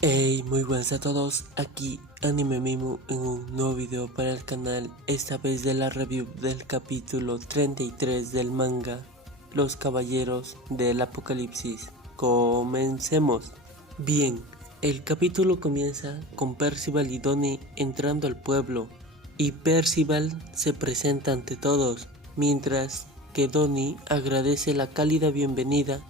Hey, muy buenas a todos, aquí Anime Mimo en un nuevo video para el canal, esta vez de la review del capítulo 33 del manga Los Caballeros del Apocalipsis. Comencemos. Bien, el capítulo comienza con Percival y Donnie entrando al pueblo y Percival se presenta ante todos, mientras que Donnie agradece la cálida bienvenida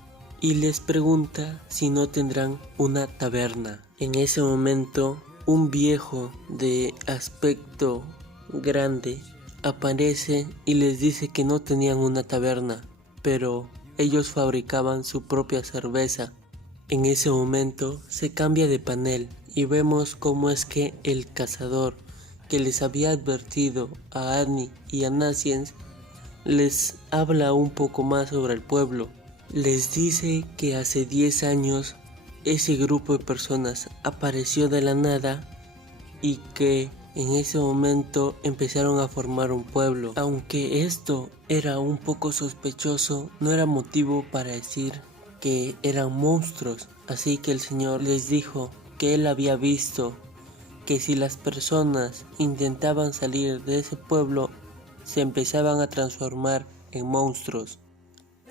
y les pregunta si no tendrán una taberna. En ese momento, un viejo de aspecto grande aparece y les dice que no tenían una taberna, pero ellos fabricaban su propia cerveza. En ese momento se cambia de panel y vemos cómo es que el cazador que les había advertido a Annie y a Naciens les habla un poco más sobre el pueblo. Les dice que hace 10 años ese grupo de personas apareció de la nada y que en ese momento empezaron a formar un pueblo. Aunque esto era un poco sospechoso, no era motivo para decir que eran monstruos. Así que el señor les dijo que él había visto que si las personas intentaban salir de ese pueblo, se empezaban a transformar en monstruos.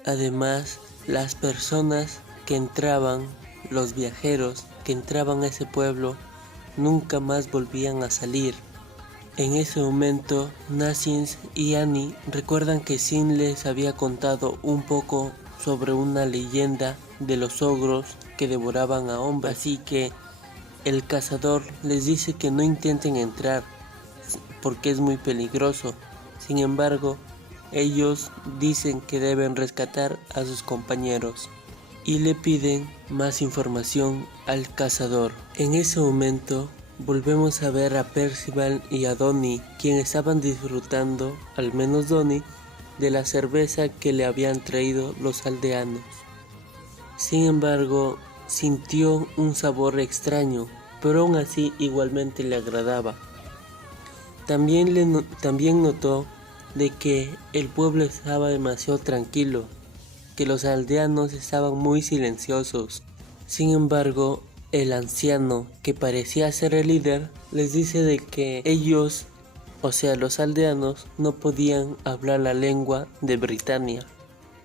Además, las personas que entraban, los viajeros que entraban a ese pueblo, nunca más volvían a salir. En ese momento, Naciens y Annie recuerdan que Sin les había contado un poco sobre una leyenda de los ogros que devoraban a hombres, así que el cazador les dice que no intenten entrar porque es muy peligroso. Sin embargo, ellos dicen que deben rescatar a sus compañeros y le piden más información al cazador. En ese momento volvemos a ver a Percival y a Donnie, quienes estaban disfrutando, al menos Donnie, de la cerveza que le habían traído los aldeanos. Sin embargo, sintió un sabor extraño, pero aún así igualmente le agradaba. También notó de que el pueblo estaba demasiado tranquilo, que los aldeanos estaban muy silenciosos. Sin embargo, el anciano, que parecía ser el líder, les dice de que ellos, o sea los aldeanos, no podían hablar la lengua de Britania.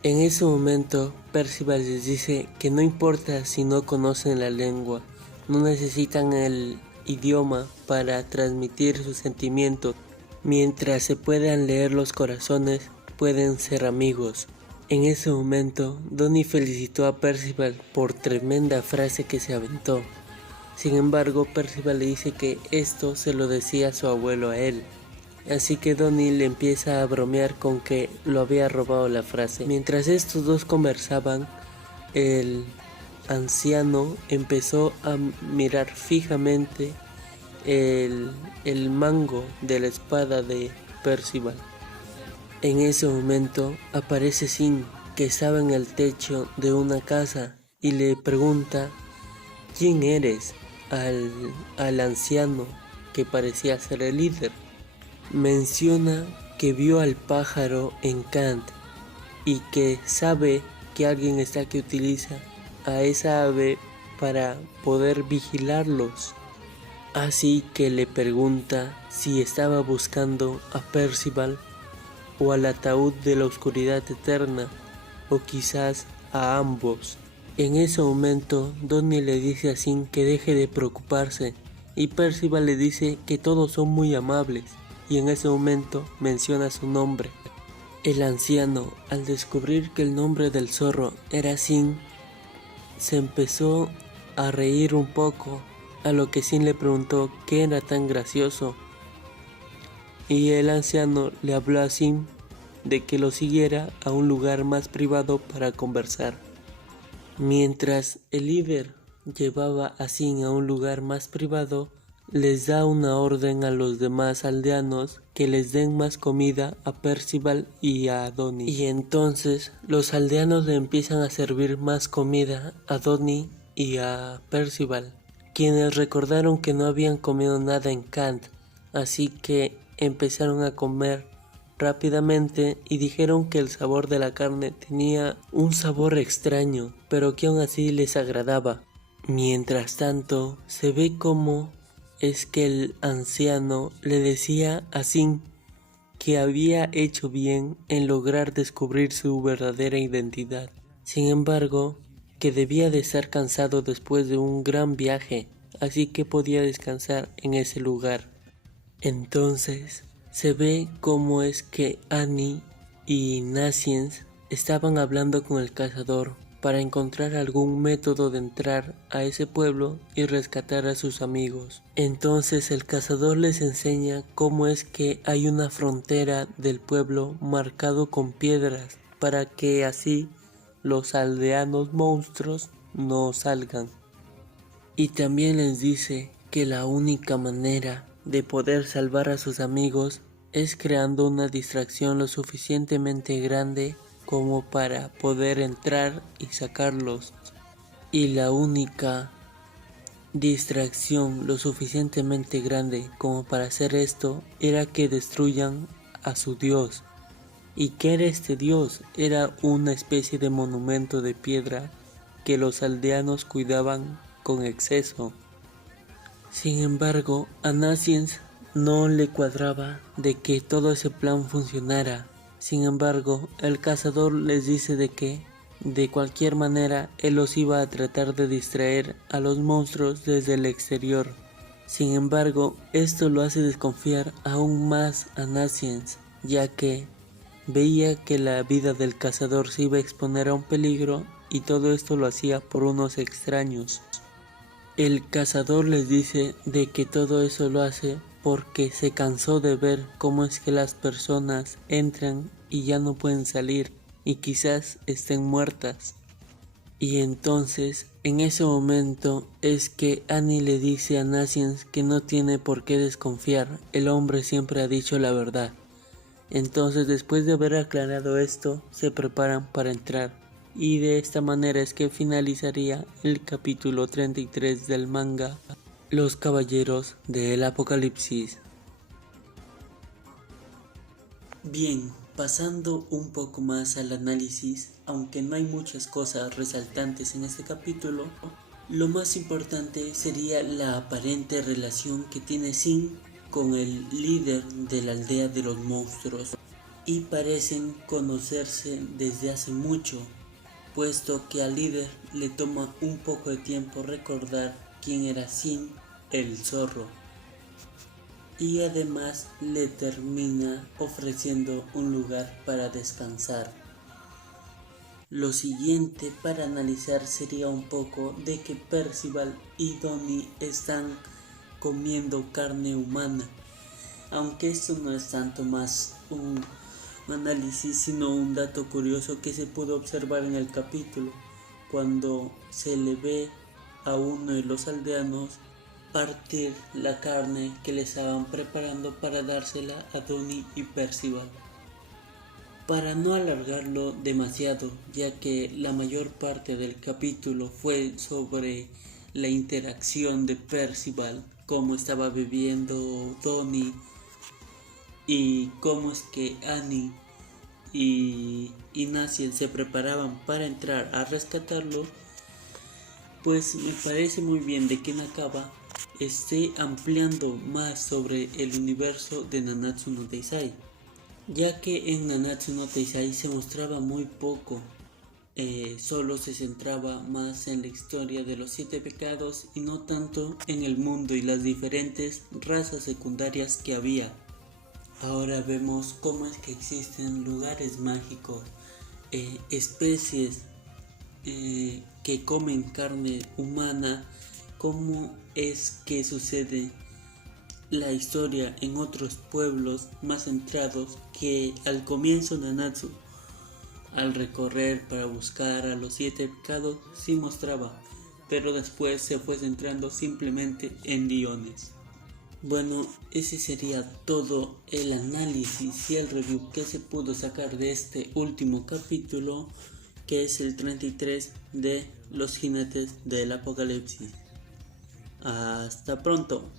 En ese momento, Percival les dice que no importa si no conocen la lengua, no necesitan el idioma para transmitir sus sentimientos. Mientras se puedan leer los corazones, pueden ser amigos. En ese momento, Donnie felicitó a Percival por tremenda frase que se aventó. Sin embargo, Percival le dice que esto se lo decía su abuelo a él. Así que Donnie le empieza a bromear con que lo había robado la frase. Mientras estos dos conversaban, el anciano empezó a mirar fijamente el mango de la espada de Percival. En ese momento aparece Sin, que estaba en el techo de una casa, y le pregunta ¿quién eres? al anciano que parecía ser el líder. Menciona que vio al pájaro en Kant y que sabe que alguien está que utiliza a esa ave para poder vigilarlos. Así que le pregunta si estaba buscando a Percival o al ataúd de la oscuridad eterna, o quizás a ambos. En ese momento, Donnie le dice a Sin que deje de preocuparse, y Percival le dice que todos son muy amables, y en ese momento menciona su nombre. El anciano, al descubrir que el nombre del zorro era Sin, se empezó a reír un poco, a lo que Sin le preguntó qué era tan gracioso, y el anciano le habló a Sin de que lo siguiera a un lugar más privado para conversar. Mientras el líder llevaba a Sin a un lugar más privado, les da una orden a los demás aldeanos que les den más comida a Percival y a Donnie. Y entonces los aldeanos le empiezan a servir más comida a Donnie y a Percival, quienes recordaron que no habían comido nada en Kant, así que empezaron a comer rápidamente y dijeron que el sabor de la carne tenía un sabor extraño, pero que aún así les agradaba. Mientras tanto, se ve cómo es que el anciano le decía a Sin que había hecho bien en lograr descubrir su verdadera identidad. Sin embargo, que debía de estar cansado después de un gran viaje, así que podía descansar en ese lugar. Entonces, se ve cómo es que Annie y Naciens estaban hablando con el cazador para encontrar algún método de entrar a ese pueblo y rescatar a sus amigos. Entonces el cazador les enseña cómo es que hay una frontera del pueblo marcado con piedras para que así los aldeanos monstruos no salgan. Y también les dice que la única manera de poder salvar a sus amigos es creando una distracción lo suficientemente grande como para poder entrar y sacarlos. Y la única distracción lo suficientemente grande como para hacer esto era que destruyan a su dios. ¿Y qué era este dios? Era una especie de monumento de piedra que los aldeanos cuidaban con exceso. Sin embargo, a Naciens no le cuadraba de que todo ese plan funcionara. Sin embargo, el cazador les dice de que, de cualquier manera, él los iba a tratar de distraer a los monstruos desde el exterior. Sin embargo, esto lo hace desconfiar aún más a Naciens, ya que veía que la vida del cazador se iba a exponer a un peligro y todo esto lo hacía por unos extraños. El cazador les dice de que todo eso lo hace porque se cansó de ver cómo es que las personas entran y ya no pueden salir y quizás estén muertas. Y entonces en ese momento es que Annie le dice a Naciens que no tiene por qué desconfiar, el hombre siempre ha dicho la verdad. Entonces después de haber aclarado esto se preparan para entrar. Y de esta manera es que finalizaría el capítulo 33 del manga Los Caballeros del Apocalipsis. Bien, pasando un poco más al análisis, aunque no hay muchas cosas resaltantes en este capítulo, lo más importante sería la aparente relación que tiene Sin con el líder de la aldea de los monstruos, y parecen conocerse desde hace mucho, puesto que al líder le toma un poco de tiempo recordar quién era Sin el zorro, y además le termina ofreciendo un lugar para descansar. Lo siguiente para analizar sería un poco de que Percival y Donnie están comiendo carne humana, aunque esto no es tanto más un análisis sino un dato curioso que se pudo observar en el capítulo cuando se le ve a uno de los aldeanos partir la carne que le estaban preparando para dársela a Donnie y Percival. Para no alargarlo demasiado, ya que la mayor parte del capítulo fue sobre la interacción de Percival, cómo estaba viviendo Donnie y cómo es que Annie y Naciens se preparaban para entrar a rescatarlo, pues me parece muy bien de que Nakaba esté ampliando más sobre el universo de Nanatsu no Taizai, ya que en Nanatsu no Taizai se mostraba muy poco, solo se centraba más en la historia de los 7 pecados y no tanto en el mundo y las diferentes razas secundarias que había. Ahora vemos cómo es que existen lugares mágicos, especies que comen carne humana, cómo es que sucede la historia en otros pueblos más centrados que al comienzo Nanatsu, al recorrer para buscar a los 7 pecados, sí mostraba, pero después se fue centrando simplemente en Liones. Bueno, ese sería todo el análisis y el review que se pudo sacar de este último capítulo, que es el 33 de Los Jinetes del Apocalipsis. Hasta pronto.